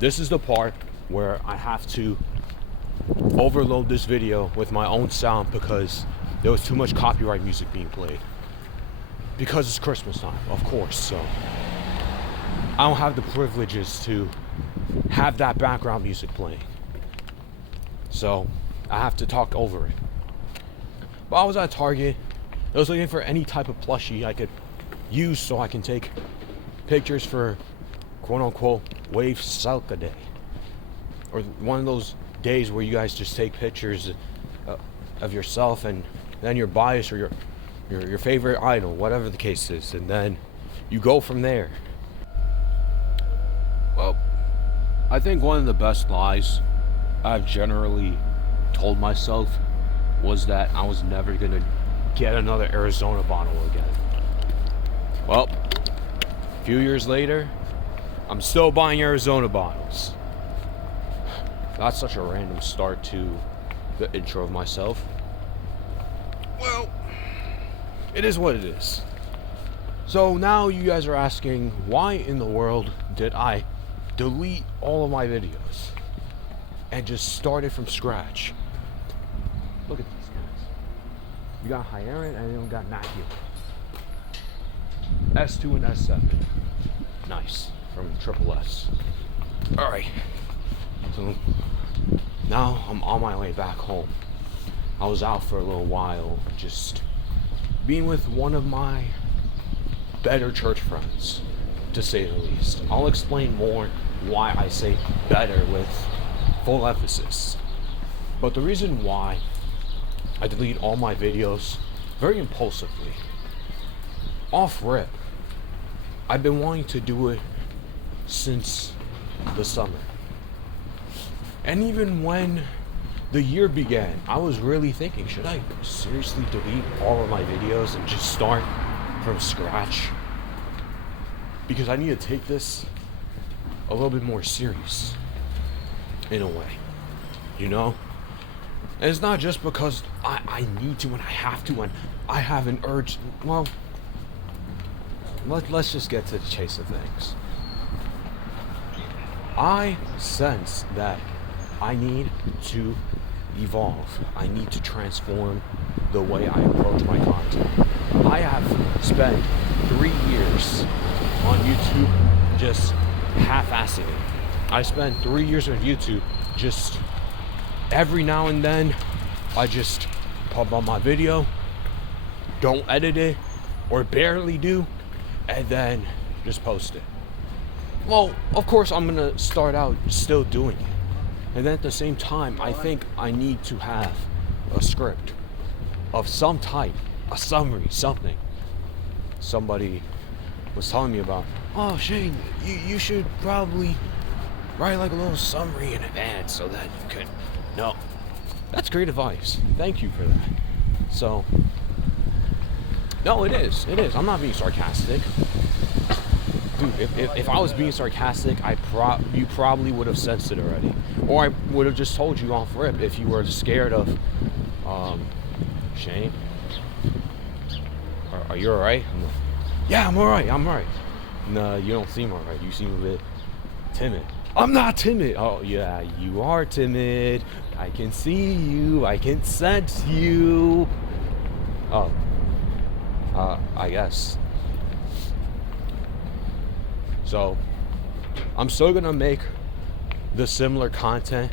This is the part where I have to overload this video with my own sound because there was too much copyright music being played. Because it's Christmas time, of course, so I don't have the privileges to have that background music playing. So I have to talk over it. But I was at Target. I was looking for any type of plushie I could use so I can take pictures for quote unquote Wave Selka Day. Or one of those days where you guys just take pictures of yourself and then your bias or your favorite idol, whatever the case is, and then you go from there. Well, I think one of the best lies I've generally told myself was that I was never gonna get another Arizona bottle again. Well, a few years later, I'm still buying Arizona bottles. That's such a random start to the intro of myself. Well, it is what it is. So now you guys are asking, why in the world did I delete all of my videos and just start it from scratch? Look at these guys. You got Hieren and then we got Matthew. S2 and S7. Nice. From Triple S. Alright. So now I'm on my way back home. I was out for a little while, just being with one of my better church friends, to say the least. I'll explain more why I say better with full emphasis. But the reason why I delete all my videos very impulsively, off rip, I've been wanting to do it since the summer. And even when the year began, I was really thinking, should I seriously delete all of my videos and just start from scratch? Because I need to take this a little bit more serious, in a way, you know? And it's not just because I need to and I have to and I have an urge. Well, let's just get to the chase of things. I sense that I need to evolve. I need to transform the way I approach my content. I have spent 3 years on YouTube just half-assing it. I spent 3 years on YouTube just every now and then I just pop on my video, don't edit it, or barely do, and then just post it. Well, of course I'm gonna start out still doing it. And then at the same time, I think I need to have a script of some type, a summary, something. Somebody was telling me about, oh Shane, you should probably write like a little summary in advance so that you can. No, that's great advice. Thank you for that. So, no, it is. I'm not being sarcastic. Dude, if I was being sarcastic, you probably would have sensed it already. Or I would have just told you off rip if you were scared of, Shane, are you alright? Yeah, I'm alright. No, you don't seem alright. You seem a bit timid. I'm not timid. Oh, yeah, you are timid. I can see you. I can sense you. Oh, I guess. So, I'm still gonna make the similar content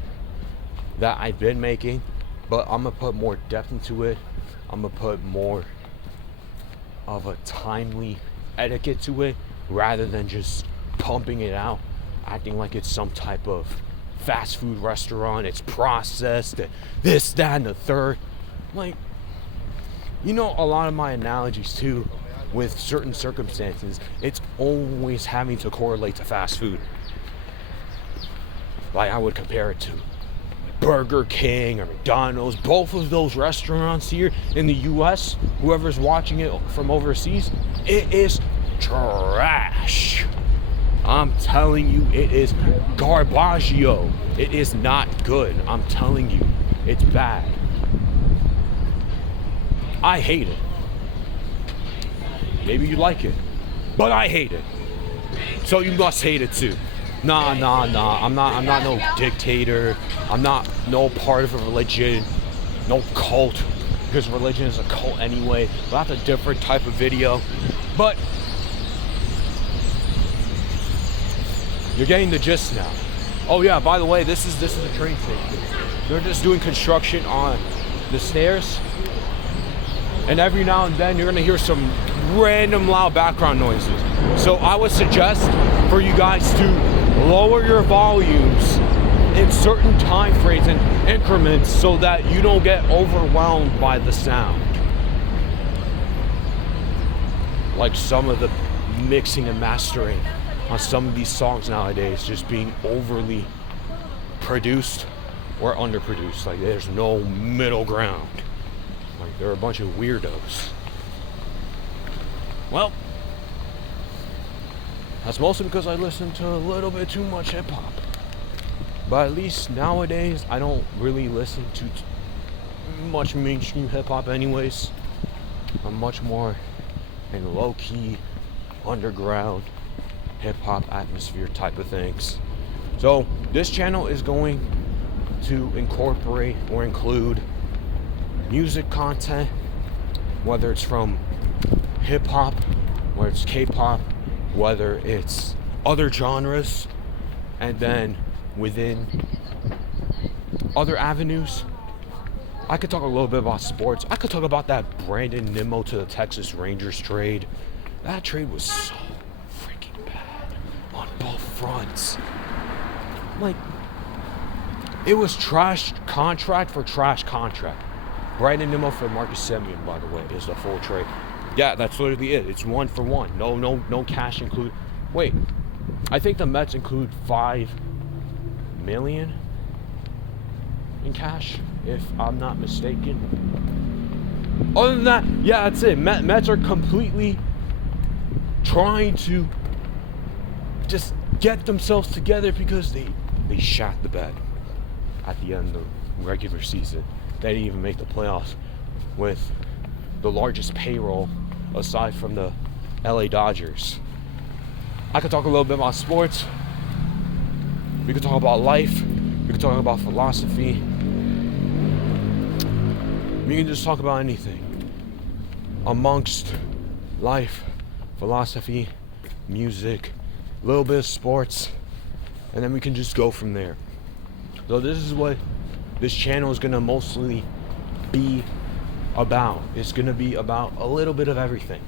that I've been making, but I'm gonna put more depth into it. I'm gonna put more of a timely etiquette to it rather than just pumping it out, acting like it's some type of fast food restaurant. It's processed, and this, that, and the third. Like, you know, a lot of my analogies too, with certain circumstances, it's always having to correlate to fast food. Like, I would compare it to Burger King or McDonald's. Both of those restaurants here in the US, whoever's watching it from overseas, it is trash. I'm telling you, it is garbaggio. It is not good. I'm telling you, it's bad. I hate it. Maybe you like it, but I hate it. So you must hate it too. Nah. I'm not no dictator. I'm not no part of a religion, no cult, because religion is a cult anyway. But that's a different type of video. But you're getting the gist now. Oh yeah, by the way, this is a train station. They're just doing construction on the stairs. And every now and then you're gonna hear some random loud background noises. So I would suggest for you guys to lower your volumes in certain time frames and increments so that you don't get overwhelmed by the sound. Like some of the mixing and mastering on some of these songs nowadays just being overly produced or underproduced. Like there's no middle ground. Like they're a bunch of weirdos. Well, that's mostly because I listen to a little bit too much hip hop. But at least nowadays I don't really listen to much mainstream hip hop anyways. I'm much more in low key, underground hip hop atmosphere type of things. So this channel is going to incorporate or include music content, whether it's from hip hop, whether it's K-pop, whether it's other genres, and then within other avenues, I could talk a little bit about sports. I could talk about that Brandon Nimmo to the Texas Rangers trade. That trade was so freaking bad on both fronts. Like, it was trash contract for trash contract. Brandon Nimmo for Marcus Semien, by the way, is the full trade. Yeah, that's literally it. It's 1 for 1. No cash included. Wait, I think the Mets include $5 million in cash, if I'm not mistaken. Other than that, yeah, that's it. Mets are completely trying to just get themselves together because they shat the bed at the end of the regular season. They didn't even make the playoffs with the largest payroll aside from the LA Dodgers. I could talk a little bit about sports. We could talk about life. We could talk about philosophy. We can just talk about anything amongst life, philosophy, music, a little bit of sports, and then we can just go from there. So this is what this channel is gonna mostly be about. It's gonna be about a little bit of everything.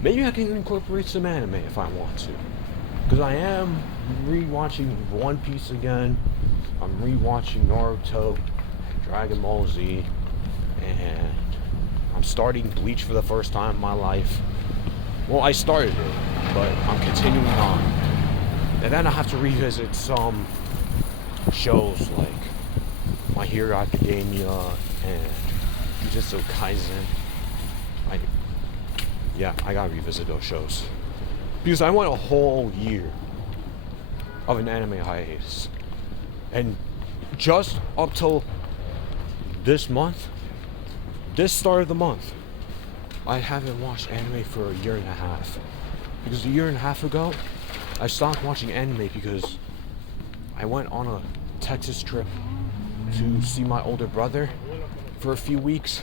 Maybe I can incorporate some anime if I want to, because I am rewatching One Piece again. I'm rewatching Naruto, Dragon Ball Z, and I'm starting Bleach for the first time in my life. Well, I started it, but I'm continuing on. And then I have to revisit some shows like My Hero Academia and Jujutsu Kaisen. I gotta revisit those shows. Because I went a whole year of an anime hiatus. And just up till this month, this start of the month, I haven't watched anime for a year and a half. Because a year and a half ago, I stopped watching anime because I went on a Texas trip to see my older brother for a few weeks.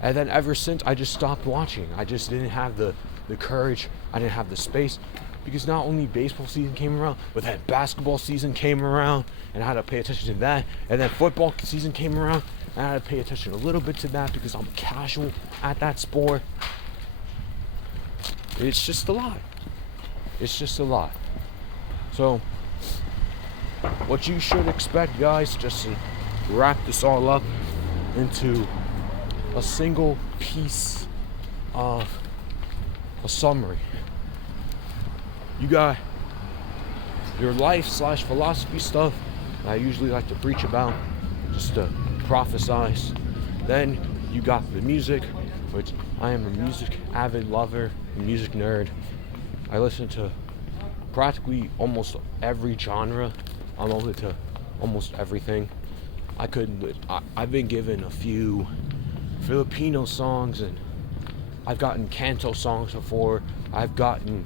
And then ever since, I just stopped watching. I just didn't have the courage. I didn't have the space. Because not only baseball season came around, but then basketball season came around, and I had to pay attention to that. And then football season came around, and I had to pay attention a little bit to that because I'm casual at that sport. It's just a lot. It's just a lot. So, what you should expect, guys, just to wrap this all up into a single piece of a summary. You got your life/philosophy stuff that I usually like to preach about, just to prophesize. Then you got the music, which I am a music avid lover, a music nerd. I listen to practically almost every genre. I'm open to almost everything. I've been given a few Filipino songs, and I've gotten Canto songs before. I've gotten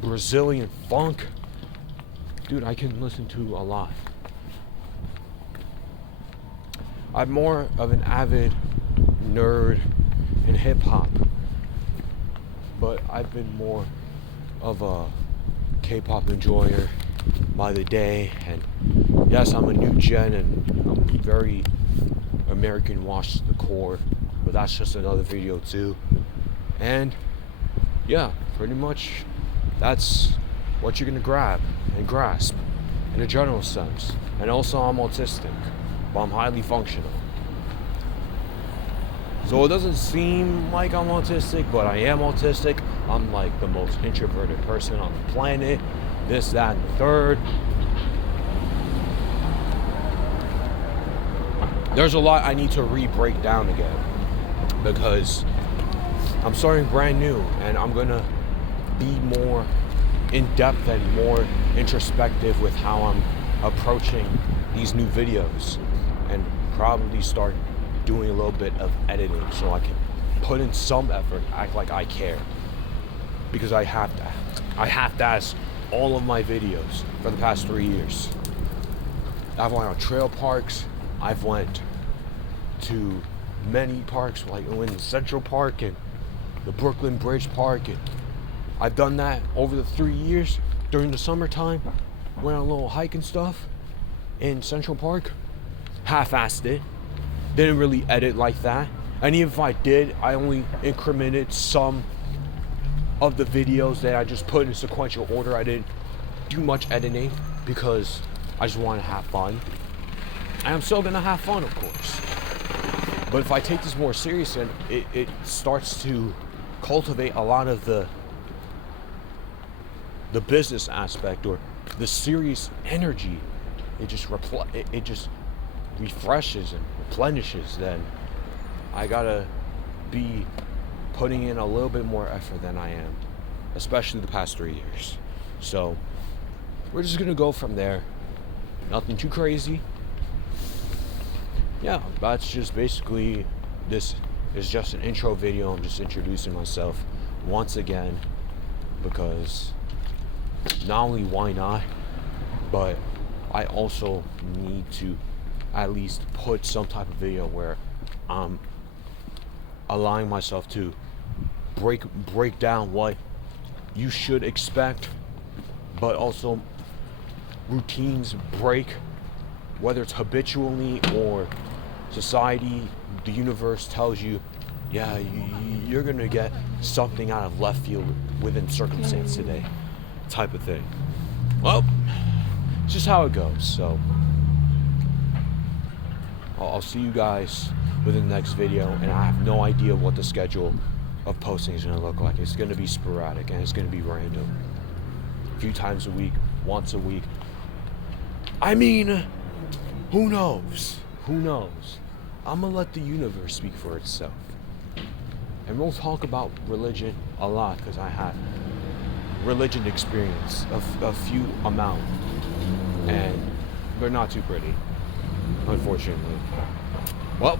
Brazilian funk. dude, I can listen to a lot. I'm more of an avid nerd in hip hop, but I've been more of a K-pop enjoyer by the day. And yes, I'm a new gen and I'm very American washed to the core, but that's just another video too. And yeah, pretty much that's what you're gonna grab and grasp in a general sense. And also, I'm autistic, but I'm highly functional. So it doesn't seem like I'm autistic, but I am autistic. I'm like the most introverted person on the planet. This, that, and the third. There's a lot I need to re-break down again, because I'm starting brand new and I'm gonna be more in-depth and more introspective with how I'm approaching these new videos, and probably start doing a little bit of editing so I can put in some effort, act like I care, because I have to as all of my videos for the past 3 years. I've went on trail parks, I've went to many parks, like in Central Park and the Brooklyn Bridge Park, and I've done that over the 3 years. During the summertime, went on a little hike and stuff in Central Park, half-assed it, didn't really edit like that, and even if I did, I only incremented some of the videos that I just put in sequential order. I didn't do much editing because I just want to have fun, and I'm still gonna have fun, of course. But if I take this more serious, and it starts to cultivate a lot of the business aspect or the serious energy, it just refreshes and replenishes, then I gotta be putting in a little bit more effort than I am, especially the past 3 years. So we're just gonna go from there. Nothing too crazy. Yeah, that's just basically, this is just an intro video. I'm just introducing myself once again, because not only why not, but I also need to at least put some type of video where I'm allowing myself to break down what you should expect, but also routines break, whether it's habitually or society, the universe tells you, yeah, you're gonna get something out of left field within circumstance today, type of thing. Well, it's just how it goes. So I'll see you guys within the next video, and I have no idea what the schedule of posting is gonna look like. It's gonna be sporadic and it's gonna be random. A few times a week, once a week. I mean, who knows? Who knows? I'm gonna let the universe speak for itself. And we'll talk about religion a lot, because I had religion experience, a few amount, and they're not too pretty, unfortunately. Well,